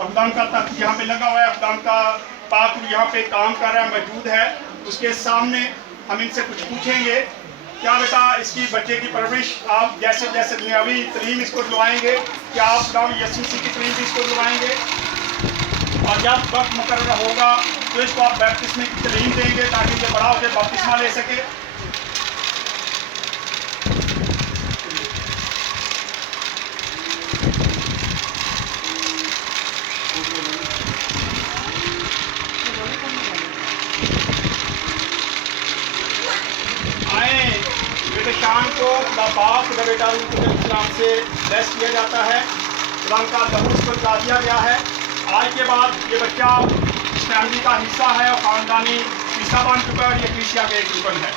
खुदाम का तख्त यहाँ पे लगा हुआ है, खुदाम का पाक यहाँ पे काम कर रहा है, मौजूद है। उसके सामने हम इनसे कुछ पूछेंगे, क्या बेटा इसकी बच्चे की परवरिश आप जैसे जैसे दुनियावी तलीम इसको दिलवाएंगे, क्या आप खुदाम यीशु मसीह की तलीम भी इसको दिलवाएंगे? और जब वक्त मुकर्रर होगा तो इसको आप बैप्टिस्म की तलीम देंगे ताकि ये बड़ा होकर बपतिस्मा ले सके। आए बेटे शान को खुदा बाप खुदा बेटा इस्लाम से ब्लेस किया जाता है, इस्लाम का लहू पर ला दिया गया है। आज के बाद ये बच्चा इस फैमिली का हिस्सा है और ख़ानदानी हिस्सा बन चुका है और ये क्रिस्टिया का एक रुकन है।